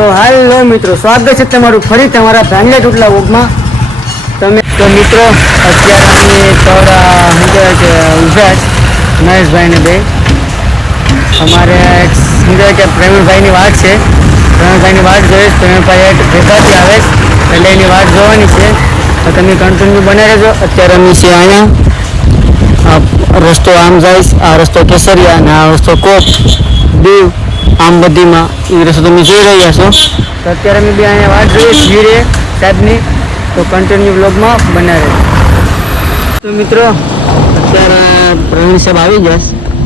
Hello मित्रों, स्वागत है तमाરું ફરી તમારા બ્રાન્ડેડ ઉટલા વ્લોગમાં। તમે તો મિત્રો અત્યારે અમે થોડા શું કે ઉભા મહેશભાઈ ને બે અમારે શું કે પ્રવીણભાઈની વાટ છે। પ્રવીણભાઈની વાટ જોઈશ। પ્રવીણભાઈ એક ભેગાથી આવે એટલે એની વાટ જોવાની છે, તો તમે કન્ટિન્યુ બને રહેજો। અત્યારે અમે છીએ અહીંયા રસ્તો આમ જાય, આ રસ્તો કેસરિયા અને આ રસ્તો કોપ દીવ આમ બધીમાં એ રસ્તો તમે જોઈ રહ્યા છો। તો અત્યારે અમે બી અહીંયા વાટ જોઈએ ધીરે સાહેબની, તો કન્ટિન્યુ વ્લોગમાં બન્યા રહે। તો મિત્રો અત્યારે પ્રવીણ સાહેબ આવી ગયા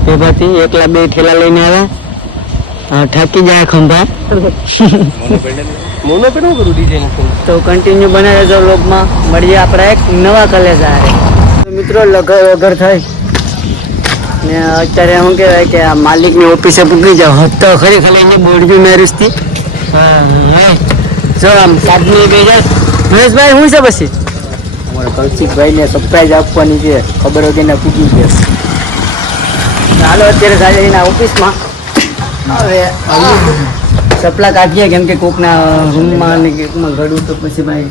પેપાથી, એકલા બે ઠેલા લઈને આવ્યા, થાકી જાય ખંભા। તો કન્ટિન્યુ બન્યા રહેજો વ્લોગમાં। મળીએ આપણા એક નવા કલેજ આવે। તો મિત્રો લગર થઈ ને અત્યારે શું કહેવાય કે આ માલિકની ઓફિસે પૂકી જાવ તો ખરી ખાલી બોર્ડ્યું મેરેજથી। હા જો આમ સાતમી બે જાય મહેશભાઈ શું છે પછી અમારા કૌશિકભાઈને સરપ્રાઈઝ આપવાની છે, ખબર વગર ને પૂકી છે। ચાલો અત્યારે સાંજે એના ઓફિસમાં હવે સપલા કાઢીએ, કેમ કે કોકના રૂમમાં ને કેકમાં ઘડું તો પછી ભાઈ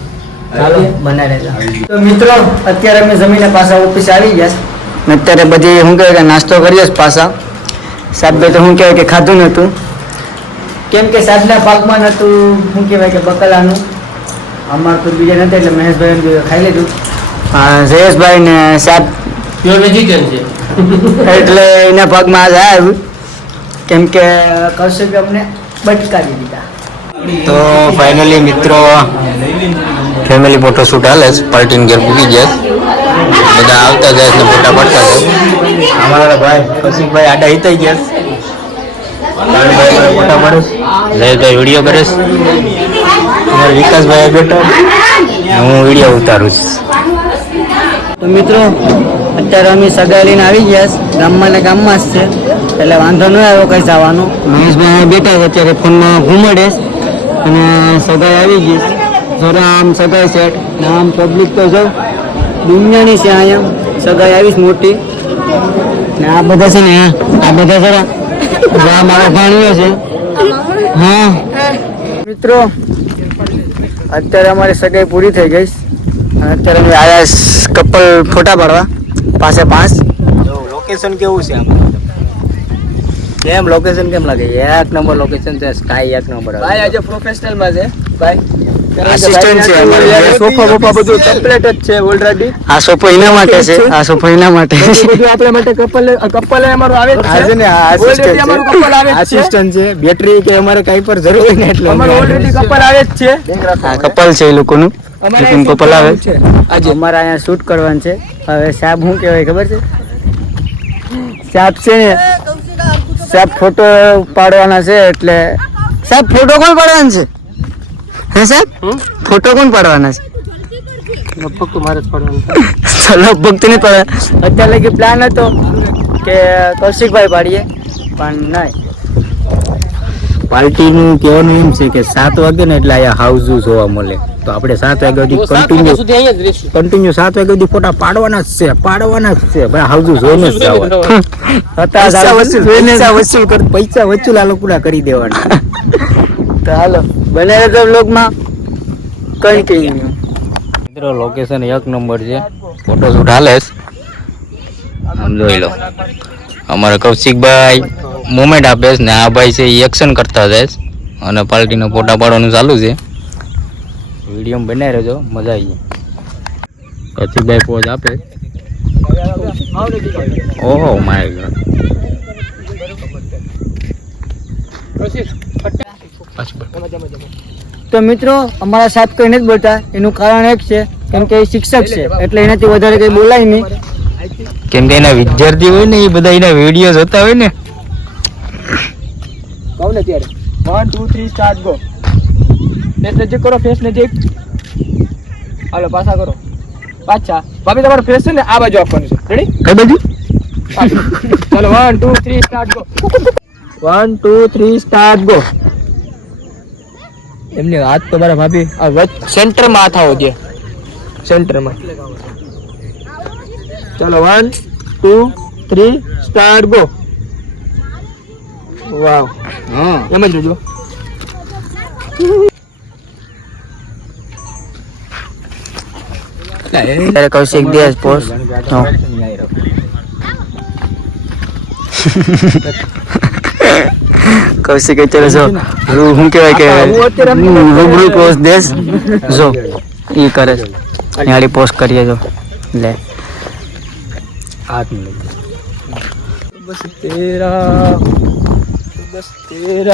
ચાલો બના રહેલા। તો મિત્રો અત્યારે અમે જમીને પાછા ઓફિસે આવી ગયા, અત્યારે બધી શું કહેવાય કે નાસ્તો કરીએ પાછા। સાહેબે તો શું કહેવાય કે ખાધું નહોતું, કેમ કે સાહેબના પાકમાં નહોતું શું કહેવાય કે બકલાનું, અમારે તો બીજા નહોતા એટલે મહેશભાઈ ખાઈ લીધું। જયેશભાઈ ને સાહેબ પ્યોર વેજીટેરિયન છે એટલે એના ભાગમાં આજે આવ્યું, કેમ કે કૌશિક અમને બટકાવી દીધા। તો ફાઇનલી મિત્રો ફેમિલી ફોટોશૂટ હાલે છે, પાર્ટીને ઘેર પૂકી ગયા, બધા આવતા જાય ને ફોટા પડતા જાય। અમારા ભાઈ કૌશિકભાઈ આડા હિતાઈ ગયા, ફોટા પડે, જયભાઈ વિડીયો કરે, અમારા વિકાસભાઈ બેઠો, હું વિડીયો ઉતારું છું। તો મિત્રો અત્યારે અમે સગાઈ લઈને આવી ગયા, ગામમાં ને ગામમાં જ છે એટલે વાંધો ન આવ્યો કંઈ જવાનો। મહેશભાઈ બેઠા છે અત્યારે ફોનમાં ઘૂમડે અને સગાઈ આવી ગઈ, જરા આમ સગાઈ સેટ ને આમ પબ્લિક તો જો દુનિયાની છે અહીંયા સગાઈ આવી મોટી ને આ બધા છે ને આ બધા જરા મારા ભાણીઓ છે। હા મિત્રો અત્યારે અમારી સગાઈ પૂરી થઈ ગઈ અને અત્યારે અમે આવ્યા કપલ ફોટા પાડવા પાસે 5। લોકેશન કેવું છે કેમ લોકેશન કેમ લાગે? એક નંબર લોકેશન છે, સ્કાય એક નંબર ભાઈ। આજે પ્રોફેશનલ માં છે ભાઈ, આસિસ્ટન્ટ છે અમારે, સોફા બોફા બધું કમ્પ્લીટ જ છે ઓલરેડી। આ સોફો એના માટે છે, આ સોફો એના માટે બધું આપણા માટે કપલ અમારું આવે છે ને, ઓલરેડી અમારું કપલ આવે છે, આસિસ્ટન્ટ છે, બેટરી કે અમારે કઈ પર જરૂર હોય ને એટલે અમારું ઓલરેડી કપલ આવે જ છે। આ કપલ છે એ લોકોનું, કપલ આવે છે। આજે અમારે અહીંયા શૂટ કરવાનું છે। હવે સાહેબ શું કહેવાય ખબર છે? સાહેબ છે ને સાહેબ ફોટો પાડવાના છે, એટલે સાહેબ ફોટો કોણ પાડવાના છે? હે સાહેબ ફોટો કોણ પાડવાના છે? લગભગ તો મારે જ પાડવાનું છે। લગભગ તો નહીં પાડે, અત્યારે લગી પ્લાન હતો કે કૌશિકભાઈ પાડીએ પણ નહીં। પાર્ટીનું કહેવાનું એમ છે કે 7 વાગે ને એટલે અહીંયા હાઉસ જોવા મળે, તો આપણે 7 વાગ્યા સુધી કન્ટિન્યુ 7 વાગ્યા સુધી ફોટા પાડવાના જ છે ભાઈ, હાઉસ જોઈને જ જવાનું, પૈસા વસૂલ આ લોકો કરી દેવાના। તો હાલો બને રહેજો વ્લોગમાં કન્ટિન્યુ। મિત્રો લોકેશન એક નંબર છે, ફોટોશૂટ હાલે આમ જોઈ લો। અમારા કૌશિકભાઈ મોમેન્ટ આપે છે ને આ ભાઈ છે એ એક્શન કરતા જાય અને પાર્ટીનો ફોટા પાડવાનું ચાલુ છે। વિડીયો બનાવી રહેજો, મજા આવી જાય। કૌશિકભાઈ પોઝ આપે, ઓહો માય ગોડ। તો મિત્રો અમારા સાહેબ કઈ નથી બોલતા, એનું કારણ એક છે કેમ કે એ શિક્ષક છે એટલે એનાથી વધારે કઈ બોલાય નહીં, કેમ કે એના વિદ્યાર્થી હોય ને એ બધા એના વિડીયો જોતા હોય ને। કહું ને ત્યારે 1 2 3 સ્ટાર્ટ ગો। ફેસ નજીક કરો, ફેસ નજીક, હાલો પાછા કરો, પાછા ભાભી તમારો ફેસ છે ને આ બાજુ આપવાનું છે, રેડી? કઈ બાજુ? ચાલો 1 2 3 સ્ટાર્ટ ગો। 1 2 3 start go. એમને હાથ તો મારા ભાભી આ સેન્ટરમાં હાથ આવો દે, સેન્ટરમાં। ચાલો 1 2 3 સ્ટાર્ટ ગો। વાવ, હા એમ જ જોજો। ત્યારે કૌશિક દે પોસ્ટ કૌશિક અત્યારે જો શું કહેવાય કે રૂબરૂ પોસ્ટ દેશ જો ઈ કરે છે યાડી પોસ્ટ કરીએ જો લે हाथ में लग बस तेरा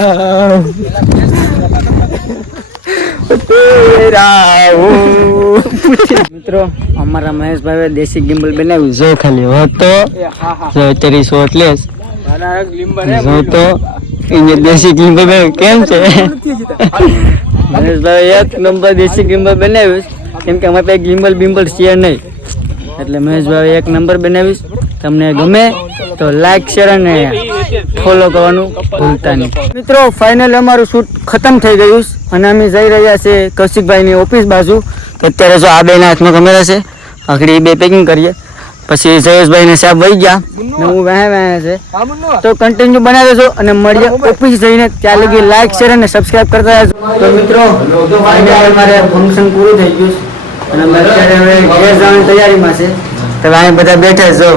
મિત્રો અમારા મહેશભાઈ દેશી ગિમ્બલ બનાવ્યું જો ખાલી હતો જો અત્યારે શોટ લેસ જો તો એને દેશી ગિમ્બલ બનાવ્યું કેમ છે મહેશભાઈ એક નંબર દેશી ગિમ્બલ બનાવ્યું કેમ કે અમારે પાસે ગિમ્બલ બિમ્બલ શેર નહીં એટલે મહેશભાઈ એક નંબર બનાવીશ તમને ગમે તો લાઈક શેર અને ફોલો કરવાનું ભૂલતા નહીં મિત્રો ફાઇનલ અમારું શૂટ ખતમ થઈ ગયું અને અમે જઈ રહ્યા છે કૌશિકભાઈની ઓફિસ બાજુ તો અત્યારે જો આ બેના હાથમાં કેમેરા છે આખડી બે પેકિંગ કરીએ પછી જયેશભાઈને સાહેબ વહી ગયા ને હું વહે છે તો કન્ટિન્યુ બનાવી દેજો અને મળીએ ઓફિસ જઈને ત્યાં લગી લાઈક શેર અને સબસ્ક્રાઇબ કરતા રહેજો તો મિત્રો ફાઇનલ મારે ફંક્શન પૂરું થઈ ગયું અને અમે અત્યારે હવે ઘેર જવાની તૈયારીમાં છે તો અહીં બધા બેઠા છો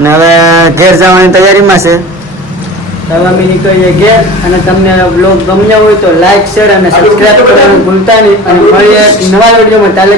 ને હવે ઘેર જવાની તૈયારીમાં છે તો હવે અમે નીકળીએ ઘેર અને તમને બ્લોગ ગમ્યો હોય તો લાઈક શેર અને સબસ્ક્રાઇબ કરવાનું ભૂલતા નહીં અને મળીએ નવા વિડીયોમાં ચાલે